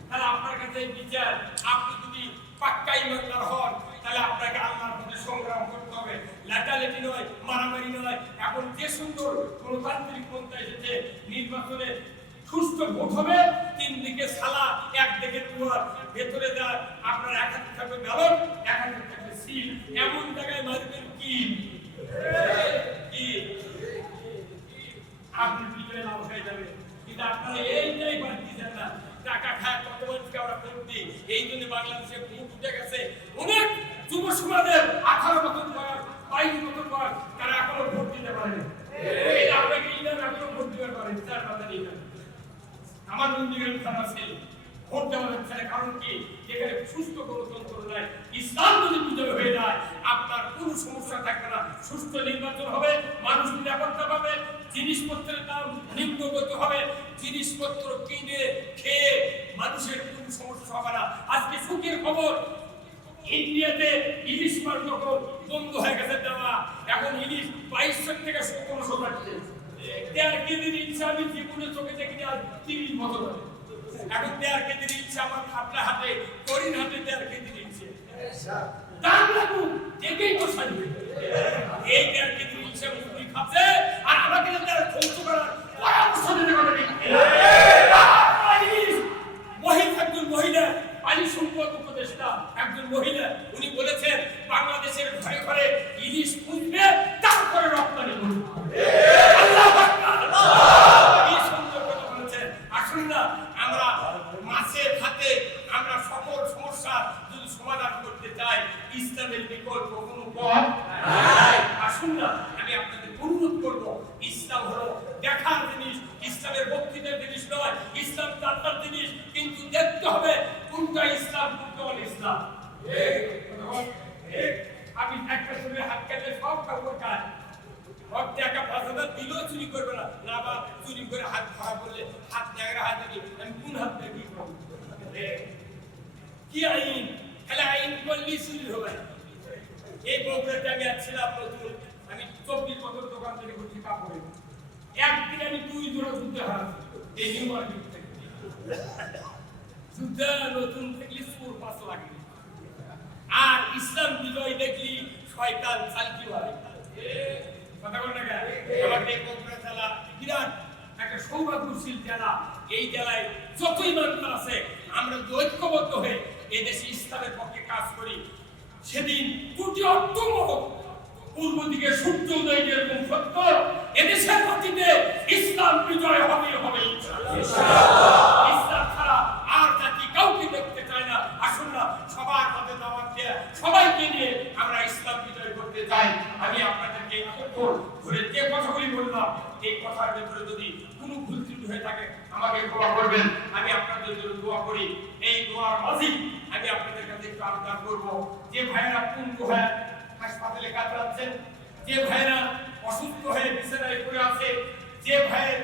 তাহলে আপনার কাছে বিচার, আপনি যদি পাক্কা ইমানদার হন তাহলে আপনাকে আল্লাহর পথে সংগ্রাম করতে হবে। লাটালাটি নয়, মারামারি নয়। এখন যে সুন্দর গণতান্ত্রিক পন্থা এসেছে, নির্বাচনে সুষ্ঠু ভোট হবে, 3 দিকে সালা, 1 দিকে দুয়ার, ভেতরে যা আপনার একাধিক থাকবে ব্যালট, একাধিক থাকবে সিল। এমন জায়গায় মারবেন কি আপনি বিজয় লাভ হয়ে যাবে। কিন্তু আপনারা এইটাই বাদ দিচ্ছেন না। টাকা খায় কত মানুষকে আমরা ভোট দিই, এই জন্য বাংলাদেশে ভোট উঠে গেছে। অনেক যুব সমাজের 18 বছর বয়স, 22 বছর বয়স, তারা এখনো ভোট দিতে পারে না। আপনাকে ইনার এখনো ভোট দিতে পারেন, 4 মাস ইনার। আমার বন্ধুদের তারা ছিল ভোট দেওয়া যাচ্ছে না। কারণ কি? যেখানে সুস্থ গণতন্ত্র নাই, ইসলাম যদি বিজয় হয়ে যায় আপনার কোনো সমস্যা থাকবে না। সুস্থ নির্বাচন হবে, মানুষ নিরাপত্তা পাবে, জিনিসপত্রের দাম নিম্নগত হবে, জিনিসপত্র কিনে খেয়ে মানুষের কোনো সমস্যা হবে না। আজকে সুখের খবর, ইন্ডিয়াতে ইলিশ মাছ যখন বন্ধ হয়ে গেছে দেওয়া, এখন ইলিশ 2200 থেকে 1700 পাচ্ছে। 1.5 কেজির ইলিশ আমি জীবনে চোখে দেখিনি আজ 30 বছর ধরে। এখন 1.5 কেজির ইলিশ আমার খাপলা হাতে, করিন হাতে 1.5 কেজির ইলিশ দাম লাগু দেখেই বসাই। এই 1.5 কেজির ইলিশ মুরগি খাচ্ছে আর আমাকে তার খোঁজ করার পরামর্শ দিতে পারে। একজন মহিলা, পানি সম্পদ উপদেষ্টা একজন মহিলা, উনি বলেছেন বাংলাদেশের ঘরে ঘরে ইলিশ পুষবে, তারপরে রপ্তানি করবে। আল্লাহু আকবার। কি সুন্দর কথা বলেছেন। আসুন না আমরা মাছের হাতে আমরা সকল সমস্যা যদি সমাধান করতে চাই, ইসলামের বিকল্প কোনো পথ নাই। আসুন না আমি আপনাদের অনুরোধ করব, ইসলাম হলো দেখার জিনিস, ইসলামের বক্তৃতার জিনিস নয়, ইসলাম জানার জিনিস। কিন্তু দেখতে হবে কোনটা ইসলাম, কোনটা ইসলাম। আমি একটা সময় হাত কাটলে সব কাপড় কাজ, সব টাকা 5000 দিলেও চুরি করবে না। না বা চুরি করে হাত খারাপ করলে হাত জায়গায় হাত দিবি, আমি কোন হাত দিয়ে কি করবো? কি আইন? খালি আইন করলেই চুরি হবে। এই বগুড়াতে আমি আসছিলাম নতুন, আমি 24 বছর দোকান থেকে করছি কাপড়ে। একদিন আমি 2 জোড়া জুতা হারাচ্ছি এই নিউ মার্কেট থেকে। জুতা নতুন দেখলি সুর 5 লাগে। আর ইসলাম বিজয় দেখলি শয়তান চালকি মারে। কথা বল না কেন? আমাদের বগুড়া জেলা বিরাট একটা সৌভাগ্যশীল জেলা। এই জেলায় যতই মানুষ আছে আমরা ঐক্যবদ্ধ হয়ে এই দেশে ইসলামের পক্ষে কাজ করি। সেদিন কোটি অর্থ পূর্ব দিকে থেকে সূর্য উদয় যেরকম সত্য, এদেশের মাটিতে ইসলাম বিজয় হবে হবে ইনশাআল্লাহ। ইসলাম ছাড়া আর জাতি কাউকে দেখতে চায় না। আসুন না সবার হাতে দাওয়াত দিয়ে সবাইকে নিয়ে আমরা ইসলাম বিজয় করতে চাই। আমি আপনাদেরকে এতক্ষণ ধরে যে কথাগুলি বললাম, এই কথার ভেতরে যদি কোনো ভুল ত্রুটি হয়ে থাকে আমাকে ক্ষমা করবেন। আমি আপনাদের জন্য দোয়া করি। এই দোয়ার মাঝে আমি আপনাদের কাছে একটু আবেদন করব, যে ভাইরা পঙ্গু হয়ে হাসপাতালে কাতরাচ্ছেন, যে ভাইরা অসুস্থ হয়ে বিছানায় পড়ে আছে, যে ভাইয়ের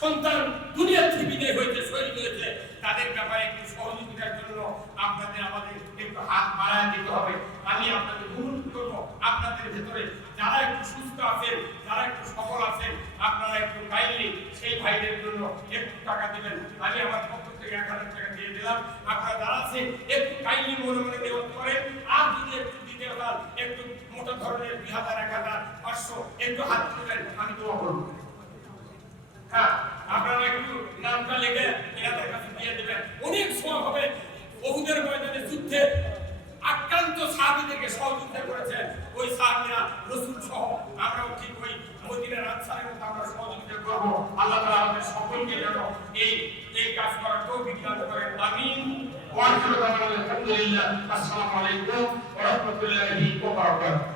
সন্তান দুনিয়া থেকে বিদায় হয়েছে, শহীদ হয়েছে, তাদের ব্যাপারে একটু সহযোগিতার জন্য আপনাদের আমাদের একটু হাত বাড়ায় দিতে হবে। আমি আপনাদের অনুরোধ করব, আপনাদের ভেতরে যারা একটু সুস্থ আছেন, যারা একটু সফল আছেন, আপনারা একটু কাইন্ডলি সেই ভাইদের জন্য একটু টাকা দিবেন। আমি আমার পক্ষ থেকে 1000 টাকা দিয়ে দিলাম। আপনারা যারা আছেন একটু কাইন্ডলি মনে মনে নিয়ত করেন। আর যদি একটু দিতে পারেন, একটু মোটা ধরনের 2000, 1000, 500 একটু হাত তুলেন, আমি দোয়া করব। হ্যাঁ, আপনারা একটু নামটা লিখে এনাদের কাছে দিয়ে দেবেন। অনেক সময় হবে উহুদের ময়দানে যুদ্ধে আক্রান্ত সাহাবীদেরকে সহযোগিতা করেছেন ওই সাহাবীরা, রাসূল সহ আমরাও ঠিক ওই মদিনার আনসারের মতো আমরা সহযোগিতা করব। আল্লাহ তাআলা আমাদের সকলকে যেন এই কাজ করার তৌফিক দান করেন। আমিন। ওয়া আখিরু দাওয়ানা আলহামদুলিল্লাহ। আসসালামু আলাইকুম ওয়া রাহমাতুল্লাহি ওয়া বারাকাতুহু।